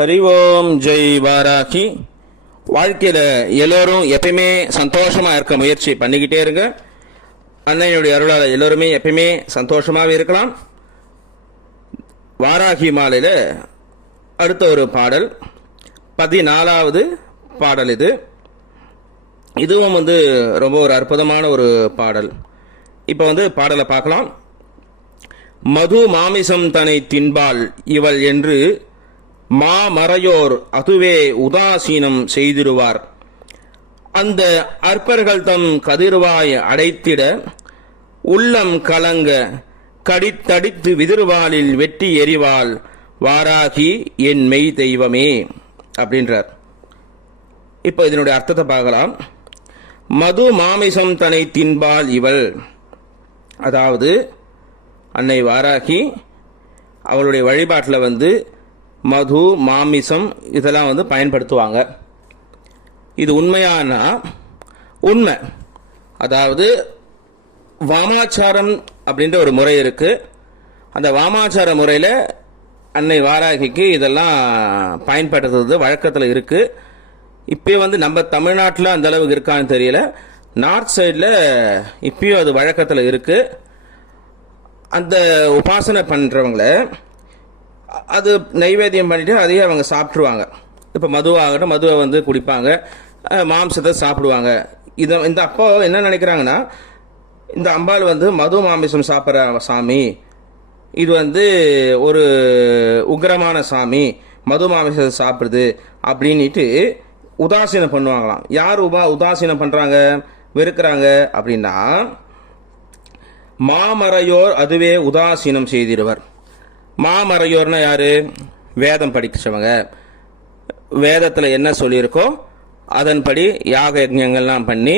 ஹரி ஓம் ஜெய் வாராகி. வாழ்க்கையில் எல்லோரும் எப்பயுமே சந்தோஷமாக இருக்க முயற்சி பண்ணிக்கிட்டே இருங்க. அன்னையுடைய அருளால் எல்லோருமே எப்பயுமே சந்தோஷமாகவே இருக்கலாம். வாராகி மாலையில் அடுத்த ஒரு பாடல் 14வது பாடல். இதுவும் ரொம்ப ஒரு அற்புதமான ஒரு பாடல். இப்போ பாடலை பார்க்கலாம். மது மாமிசம் தன்னை தின்பாள் இவள் என்று மாமறையோர் அதுவே உதாசீனம் செய்திருவார். அந்த அற்பர்கள் தம் கதிர்வாய் அடைத்திட உள்ளம் கலங்க கடித்தடித்து விதிர்வாளில் வெட்டி எறிவாள் வாராகி என் மெய் தெய்வமே அப்படின்றார். இப்போ இதனுடைய அர்த்தத்தை பார்க்கலாம். மது மாமிசம் தன்னை தின்பாள் இவள், அதாவது அன்னை வாராகி அவளுடைய வழிபாட்டில் மது மாமிசம் இதெல்லாம் பயன்படுத்துவாங்க. இது உண்மையானா உண்மை. அதாவது வாமாச்சாரம் அப்படின்ற ஒரு முறை இருக்கு. அந்த வாமாச்சார முறையில் அன்னை வாராகிக்கு இதெல்லாம் பயன்படுத்துறது வழக்கத்தில் இருக்கு. இப்போ நம்ம தமிழ்நாட்டில் அந்த அளவுக்கு இருக்கான்னு தெரியல. நார்த் சைடில் இப்பயும் அது வழக்கத்தில் இருக்கு. அந்த உபாசனை பண்ணுறவங்கள அது நைவேத்தியம் பண்ணிட்டு அதையே அவங்க சாப்பிட்ருவாங்க. இப்போ மதுவாகட்டும், மதுவை குடிப்பாங்க, மாம்சத்தை சாப்பிடுவாங்க. இந்த அப்போ என்ன நினைக்கிறாங்கன்னா, இந்த அம்பாள் மது மாமிசம் சாப்பிட்ற சாமி, இது ஒரு உக்ரமான சாமி, மது மாமிசத்தை சாப்பிடுது அப்படின்ட்டு உதாசீனம் பண்ணுவாங்களாம். யார் உதாசீனம் பண்ணுறாங்க, வெறுக்கிறாங்க அப்படின்னா மாமறையோர் அதுவே உதாசீனம் செய்திருவர். மாமறையோர்னா யாரு? வேதம் படிக்கிறவங்க. வேதத்தில் என்ன சொல்லியிருக்கோ அதன்படி யாக யஜ்ஞங்கள்லாம் பண்ணி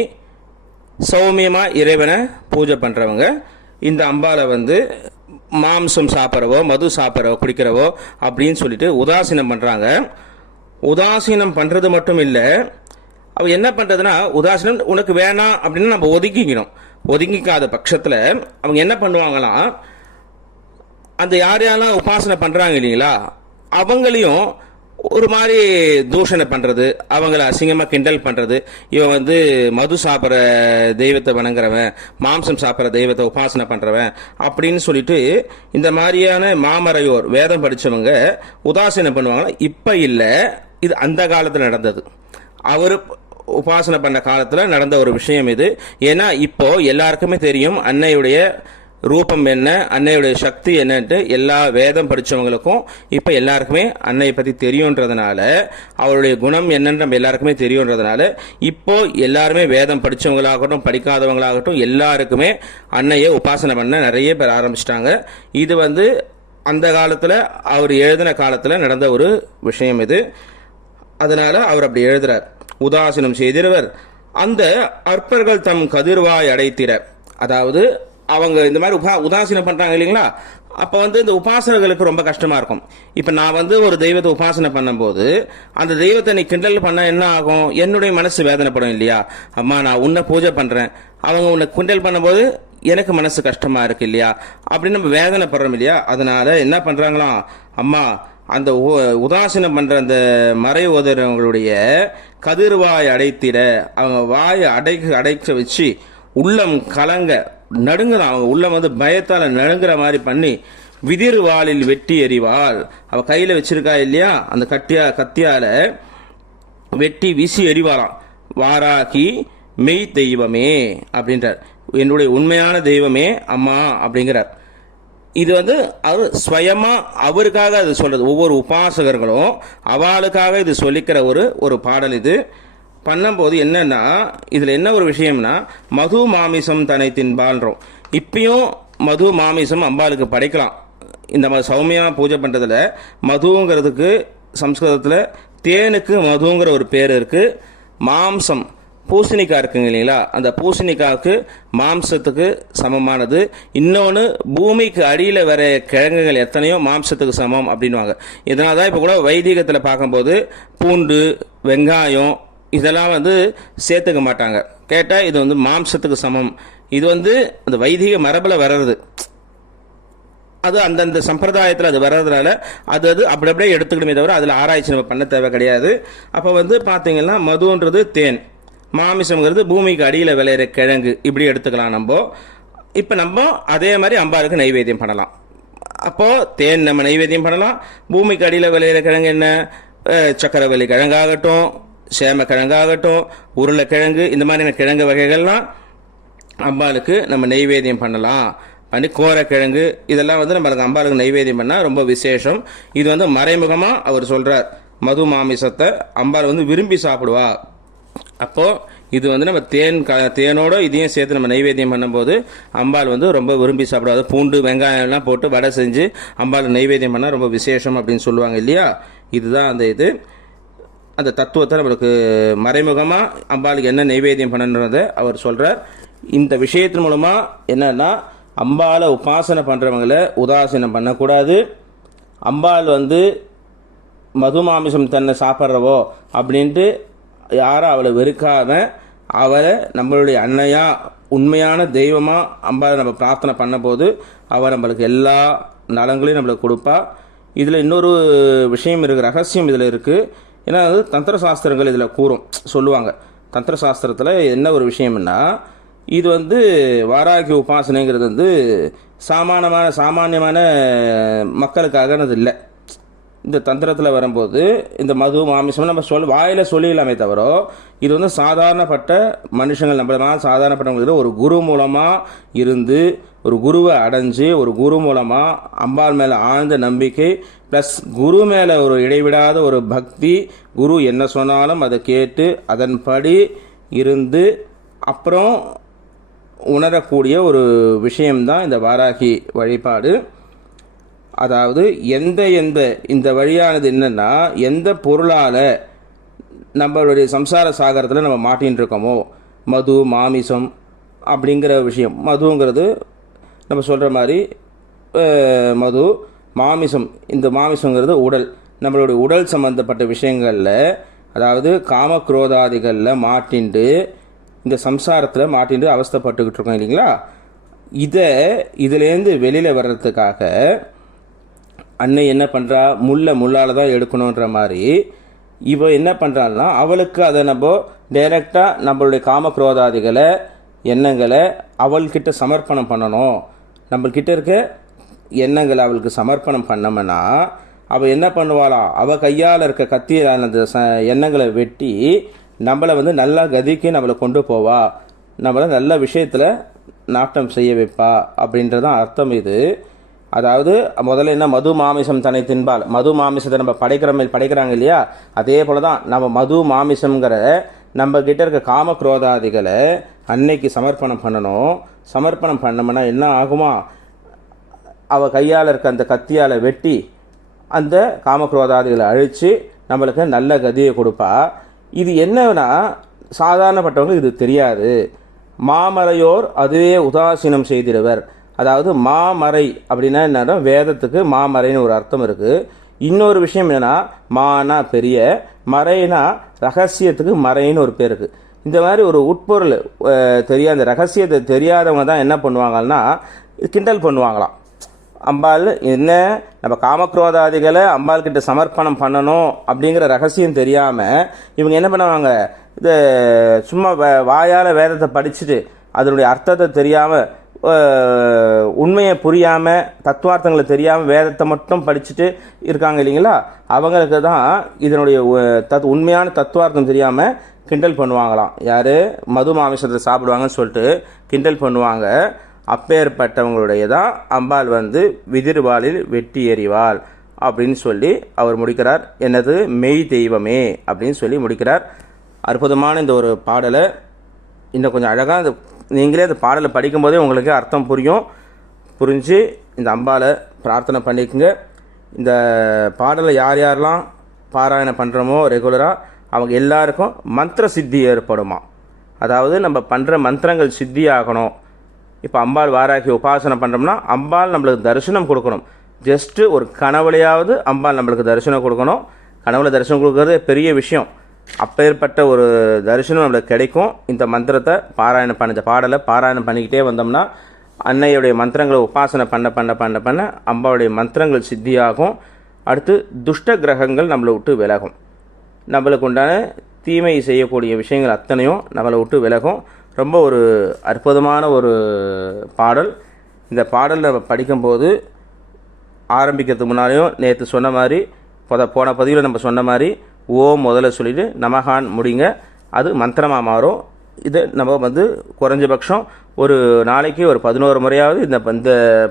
சௌமியமாக இறைவனை பூஜை பண்ணுறவங்க இந்த அம்பாலை மாம்சம் சாப்பிட்றவோ மது சாப்பிட்றவோ குடிக்கிறவோ அப்படின்னு சொல்லிட்டு உதாசீனம் பண்ணுறாங்க. உதாசீனம் பண்ணுறது மட்டும் இல்லை, அவ என்ன பண்ணுறதுன்னா, உதாசீனம் உனக்கு வேணாம் அப்படின்னு நம்ம ஒதுக்கிக்கணும். ஒதுங்கிக்காத பட்சத்தில் அவங்க என்ன பண்ணுவாங்களாம், அந்த யாரெல்லாம் உபாசனை பண்ணுறாங்க இல்லைங்களா, அவங்களையும் ஒரு மாதிரி தூஷணை பண்ணுறது, அவங்கள அசிங்கமாக கிண்டல் பண்ணுறது. இவன் மது சாப்பிட்ற தெய்வத்தை வணங்குறவன், மாம்சம் சாப்பிட்ற தெய்வத்தை உபாசனை பண்ணுறவன் அப்படின்னு சொல்லிட்டு இந்த மாதிரியான மாமறையோர் வேதம் படித்தவங்க உதாசீனம் பண்ணுவாங்க. இப்போ இல்லை, இது அந்த காலத்தில் நடந்தது. அவர் உபாசனை பண்ண காலத்தில் நடந்த ஒரு விஷயம் இது. ஏன்னா இப்போ எல்லாருக்குமே தெரியும் அன்னையுடைய ரூபம் என்ன, அன்னையுடைய சக்தி என்னன்ட்டு எல்லா வேதம் படித்தவங்களுக்கும் இப்போ எல்லாருக்குமே அன்னையை பற்றி தெரியுன்றதுனால, அவருடைய குணம் என்னன்னு நம்ம எல்லாருக்குமே தெரியுன்றதுனால இப்போ எல்லாருமே வேதம் படித்தவங்களாகட்டும் படிக்காதவங்களாகட்டும் எல்லாருக்குமே அன்னையை உபாசனை பண்ண நிறைய பேர் ஆரம்பிச்சிட்டாங்க. இது அந்த காலத்தில் அவர் எழுதின காலத்தில் நடந்த ஒரு விஷயம் இது. அதனால அவர் அப்படி எழுதுறார். உதாசீனம் செய்திருவர் அந்த அற்பர்கள் தம் கதிர்வாய் அடைத்திட, அதாவது அவங்க இந்த மாதிரி உதாசீனம் பண்றாங்க இல்லைங்களா, அப்போ இந்த உபாசகர்களுக்கு ரொம்ப கஷ்டமா இருக்கும். இப்போ நான் ஒரு தெய்வத்தை உபாசனை பண்ணும்போது அந்த தெய்வத்தை நீ கிண்டல் பண்ண என்ன ஆகும், என்னுடைய மனசு வேதனைப்படும் இல்லையா. அம்மா நான் உன்னை பூஜை பண்றேன், அவங்க உன்னை கிண்டல் பண்ணும்போது எனக்கு மனசு கஷ்டமா இருக்கு இல்லையா, அப்படின்னு நம்ம வேதனைப்படுறோம் இல்லையா. அதனால என்ன பண்றாங்களாம், அம்மா அந்த உதாசீனம் பண்ற அந்த மறை ஓதுறவங்களுடைய கதிர்வாய் அடைத்திட, அவங்க வாயை அடைக்க வச்சு உள்ளம் கலங்க நடுங்குறான். அவங்க உள்ளம் பயத்தால நடுங்குற மாதிரி பண்ணி விதிர் வாளில் வெட்டி எறிவாள். அவ கையில வச்சிருக்கா இல்லையா, அந்த கத்தியால வெட்டி வீசி எறிவாளாம். வாராகி மெய் தெய்வமே அப்படின்றார். என்னுடைய உண்மையான தெய்வமே அம்மா அப்படிங்கிறார். இது அவர் ஸ்வயமா அவருக்காக அது சொல்றது. ஒவ்வொரு உபாசகர்களும் அவளுக்காக இது சொல்லிக்கிற ஒரு பாடல். இது பண்ணும்போது என்னன்னா, இதுல என்ன ஒரு விஷயம்னா, மது மாமிசம் தன்னை தின்பால்றோம். இப்பயும் மது மாமிசம் அம்பாளுக்கு படைக்கலாம். இந்த மாதிரி சௌமியா பூஜை பண்றதுல மதுங்கிறதுக்கு சம்ஸ்கிருதத்துல தேனுக்கு மதுங்கிற ஒரு பேர் இருக்கு. மாம்சம் பூசணிக்காய் இருக்குங்க இல்லைங்களா, அந்த பூசணிக்காய்க்கு மாம்சத்துக்கு சமமானது. இன்னொன்று பூமிக்கு அடியில் வர கிழங்குகள் எத்தனையோ மாம்சத்துக்கு சமம் அப்படின்வாங்க. இதனால தான் இப்போ கூட வைதிகத்தில் பார்க்கும்போது பூண்டு வெங்காயம் இதெல்லாம் சேர்த்துக்க மாட்டாங்க. கேட்டால் இது மாம்சத்துக்கு சமம். இது அந்த வைதிக மரபில் வர்றது. அது அந்தந்த சம்பிரதாயத்தில் அது வர்றதுனால அது அப்படி அப்படியே எடுத்துக்கணுமே தவிர அதில் ஆராய்ச்சி நம்ம பண்ண தேவை கிடையாது. அப்போ பார்த்தீங்கன்னா மதுன்றது தேன், மாமிசம்ங்கிறது பூமிக்கு அடியில் விளையிற கிழங்கு, இப்படி எடுத்துக்கலாம் நம்ம. இப்போ நம்ம அதே மாதிரி அம்பாளுக்கு நைவேத்தியம் பண்ணலாம். அப்போது தேன் நம்ம நைவேத்தியம் பண்ணலாம். பூமிக்கு அடியில் விளையிற கிழங்கு என்ன, சக்கரவள்ளி கிழங்காகட்டும், சேம கிழங்காகட்டும், உருளைக்கிழங்கு, இந்த மாதிரியான கிழங்கு வகைகள்லாம் அம்பாளுக்கு நம்ம நைவேத்தியம் பண்ணலாம். பண்ணி கோரக்கிழங்கு இதெல்லாம் நம்மளுக்கு அம்பாளுக்கு நைவேத்தியம் பண்ணால் ரொம்ப விசேஷம். இது மறைமுகமாக அவர் சொல்கிறார், மது மாமிசத்தை அம்பாள் விரும்பி சாப்பிடுவா. அப்போது இது நம்ம தேனோட இதையும் சேர்த்து நம்ம நைவேத்தியம் பண்ணும்போது அம்பாள் ரொம்ப விரும்பி சாப்பிடுவாது. பூண்டு வெங்காயம்லாம் போட்டு வடை செஞ்சு அம்பாளுக்கு நைவேத்தியம் பண்ணால் ரொம்ப விசேஷம் அப்படின்னு சொல்லுவாங்க இல்லையா. இதுதான் அந்த தத்துவத்தை நம்மளுக்கு மறைமுகமாக அம்பாளுக்கு என்ன நைவேத்தியம் பண்ணணுன்றதை அவர் சொல்கிறார். இந்த விஷயத்தின் மூலமாக என்னன்னா, அம்பாளை உபாசனை பண்ணுறவங்களை உதாசீனம் பண்ணக்கூடாது. அம்பாள் மது மாமிசம் தன்னை சாப்பிட்றவோ அப்படின்ட்டு யாரும் அவளை வெறுக்காம, அவளை நம்மளுடைய அன்னையா உண்மையான தெய்வமாக அம்பாளை நம்ம பிரார்த்தனை பண்ண போது அவள் நம்மளுக்கு எல்லா நலங்களையும் நம்மளுக்கு கொடுப்பா. இதில் இன்னொரு விஷயம் இருக்குது, ரகசியம் இதில் இருக்குது. ஏன்னா தந்திர சாஸ்திரங்கள் இதில் சொல்லுவாங்க. தந்திர சாஸ்திரத்தில் என்ன ஒரு விஷயம்னா, இது வாராகி உபாசனைங்கிறது சாமானியமான மக்களுக்காகனது இல்லை. இந்த தந்திரத்தில் வரும்போது இந்த மது மாமிசம் நம்ம வாயில் சொல்லிடலாமே தவிர, இது சாதாரணப்பட்ட மனுஷங்கள், நம்ம சாதாரணப்பட்டவங்களுக்கு ஒரு குரு மூலமாக இருந்து, ஒரு குருவை அடைஞ்சு, ஒரு குரு மூலமாக அம்பாள் மேலே ஆழ்ந்த நம்பிக்கை ப்ளஸ் குரு மேலே ஒரு இடைவிடாத ஒரு பக்தி, குரு என்ன சொன்னாலும் அதை கேட்டு அதன்படி இருந்து அப்புறம் உணரக்கூடிய ஒரு விஷயம்தான் இந்த வாராகி வழிபாடு. அதாவது இந்த வழியானது என்னன்னா, எந்த பொருளால் நம்மளுடைய சம்சார சாகரத்தில் நம்ம மாட்டின்னு இருக்கோமோ, மது மாமிசம் அப்படிங்கிற விஷயம். மதுங்கிறது நம்ம சொல்கிற மாதிரி மது, மாமிசம், இந்த மாமிசங்கிறது உடல், நம்மளுடைய உடல் சம்பந்தப்பட்ட விஷயங்களில், அதாவது காமக்ரோதாதிகளில் மாட்டிண்டு இந்த சம்சாரத்தில் மாட்டிண்டு அவஸ்தைப்பட்டுக்கிட்டு இருக்கோம் இல்லைங்களா. இதுலேருந்து வெளியில் வர்றதுக்காக அன்னை என்ன பண்ணுறா, முள்ளால் தான் எடுக்கணுன்ற மாதிரி இவ என்ன பண்ணுறாள்னா, அவளுக்கு அதை நம்ம டைரெக்டாக நம்மளுடைய காமக்ரோதாதிகளை எண்ணங்களை அவள்கிட்ட சமர்ப்பணம் பண்ணணும். நம்மள்கிட்ட இருக்க எண்ணங்களை அவளுக்கு சமர்ப்பணம் பண்ணோம்னா அவள் என்ன பண்ணுவாளாம், அவள் கையால் இருக்க கத்தியில் அந்த எண்ணங்களை வெட்டி நம்மளை நல்ல கதிக்கு நம்மளை கொண்டு போவா, நம்மளை நல்ல விஷயத்தில் நாட்டம் செய்ய வைப்பா அப்படின்றதான் அர்த்தம் இது. அதாவது முதல்ல என்ன, மது மாமிசம் தன்னை தின்பால், மது மாமிசத்தை நம்ம படைக்கிறாங்க இல்லையா, அதே போல தான் நம்ம மது மாமிசம்ங்கிற நம்ம கிட்ட இருக்க காமக்ரோதாதிகளை அன்னைக்கு சமர்ப்பணம் பண்ணணும். சமர்ப்பணம் பண்ணோம்னா என்ன ஆகுமா, அவள் கையால் இருக்க அந்த கத்தியால் வெட்டி அந்த காமக்ரோதாதிகளை அழித்து நம்மளுக்கு நல்ல கதியை கொடுப்பா. இது என்னன்னா, சாதாரணப்பட்டவங்களுக்கு இது தெரியாது. மாமறையோர் அதுவே உதாசீனம் செய்திருவர். அதாவது மாமறை அப்படின்னா என்ன, வேதத்துக்கு மாமறைன்னு ஒரு அர்த்தம் இருக்குது. இன்னொரு விஷயம் என்னன்னா, மானா பெரிய, மறைனா ரகசியத்துக்கு மறைன்னு ஒரு பேர் இருக்குது. இந்த மாதிரி ஒரு உட்பொருள் தெரியாத, ரகசியத்தை தெரியாதவங்க தான் என்ன பண்ணுவாங்கன்னா கிண்டல் பண்ணுவாங்களாம். அம்பாள் என்ன, நம்ம காமக்ரோதாதிகளை அம்பாள் கிட்ட சமர்ப்பணம் பண்ணணும் அப்படிங்கிற ரகசியம் தெரியாமல் இவங்க என்ன பண்ணுவாங்க, இதை சும்மா வாயால் வேதத்தை படிச்சுட்டு அதனுடைய அர்த்தத்தை தெரியாமல், உண்மையை புரியாமல், தத்துவார்த்தங்களை தெரியாமல் வேதத்தை மட்டும் படிச்சுட்டு இருக்காங்க இல்லைங்களா, அவங்களுக்கு தான் இதனுடைய உண்மையான தத்துவார்த்தம் தெரியாமல் கிண்டல் பண்ணுவாங்களாம். யார், மது மாமிசத்தை சாப்பிடுவாங்கன்னு சொல்லிட்டு கிண்டல் பண்ணுவாங்க. அப்பேற்பட்டவங்களுடைய தான் அம்பாள் விதிர்வாளில் வெட்டி எறிவாள் அப்படின்னு சொல்லி அவர் முடிக்கிறார். என்னது, மெய் தெய்வமே அப்படின்னு சொல்லி முடிக்கிறார். அற்புதமான இந்த ஒரு பாடலை இன்னும் கொஞ்சம் அழகாக நீங்களே அந்த பாடலை படிக்கும்போதே உங்களுக்கு அர்த்தம் புரிஞ்சு இந்த அம்பாளை பிரார்த்தனை பண்ணிக்கோங்க. இந்த பாடலை யாரெல்லாம் பாராயணம் பண்ணுறோமோ ரெகுலராக அவங்க எல்லாருக்கும் மந்திர சித்தி ஏற்படுமா. அதாவது நம்ம பண்ணுற மந்திரங்கள் சித்தி ஆகணும். இப்போ அம்பாள் வாராகி உபாசனை பண்ணுறோம்னா அம்பாள் நம்மளுக்கு தரிசனம் கொடுக்கணும். ஜஸ்ட்டு ஒரு கனவுலையாவது அம்பாள் நம்மளுக்கு தரிசனம் கொடுக்கணும். கனவுல தரிசனம் கொடுக்கறது பெரிய விஷயம். அப்பேற்பட்ட ஒரு தரிசனம் நம்மளுக்கு கிடைக்கும். இந்த மந்திரத்தை பாராயணம் பண்ண, இந்த பாடலை பாராயணம் பண்ணிக்கிட்டே வந்தோம்னா அன்னையுடைய மந்திரங்களை உபாசனை பண்ண பண்ண பண்ண பண்ண அம்பாவுடைய மந்திரங்கள் சித்தியாகும். அடுத்து துஷ்ட கிரகங்கள் நம்மளை விட்டு விலகும். நம்மளுக்கு உண்டான தீமை செய்யக்கூடிய விஷயங்கள் அத்தனையும் நம்மளை விட்டு விலகும். ரொம்ப ஒரு அற்புதமான ஒரு பாடல். இந்த பாடல் நம்ம படிக்கும்போது ஆரம்பிக்கிறதுக்கு முன்னாலேயும் நேற்று சொன்ன மாதிரி போன பதிவில் நம்ம சொன்ன மாதிரி ஓம் முதல்ல சொல்லிவிட்டு நமகான் முடிங்க. அது மந்திரமாக மாறும். இதை நம்ம குறைஞ்சபட்சம் ஒரு நாளைக்கு ஒரு 11 முறையாவது இந்த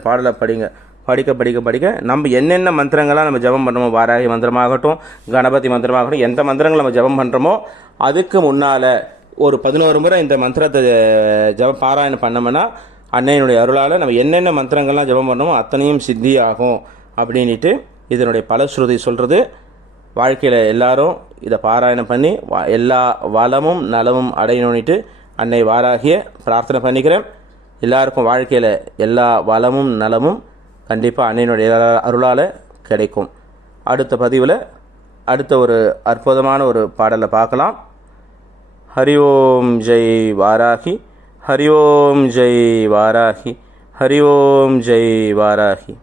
பாடலை படிக்க நம்ம என்னென்ன மந்திரங்கள்லாம் நம்ம ஜபம் பண்ணுறோமோ, வாராகி மந்திரமாகட்டும், கணபதி மந்திரமாகட்டும், எந்த மந்திரங்கள் நம்ம ஜபம் பண்ணுறோமோ அதுக்கு முன்னால் ஒரு 11 முறை இந்த மந்திரத்தை பாராயணம் பண்ணோம்னா அன்னையினுடைய அருளால் நம்ம என்னென்ன மந்திரங்கள்லாம் ஜபம் பண்ணோமோ அத்தனையும் சித்தி ஆகும் அப்படின்ட்டு இதனுடைய பலஸ்ருதி சொல்கிறது. வாழ்க்கையில் எல்லாரும் இதை பாராயணம் பண்ணி எல்லா வளமும் நலமும் அடையணும்னுட்டு அன்னை வாராகிய பிரார்த்தனை பண்ணிக்கிறேன். எல்லாருக்கும் வாழ்க்கையில் எல்லா வளமும் நலமும் கண்டிப்பாக அன்னையினுடைய அருளால் கிடைக்கும். அடுத்த பதிவில் அடுத்த ஒரு அற்புதமான ஒரு பாடலை பார்க்கலாம். ஹரி ஓம் ஜெய் வாராகி, ஹரி ஓம் ஜெய் வாராகி, ஹரி ஓம் ஜெய் வாராகி.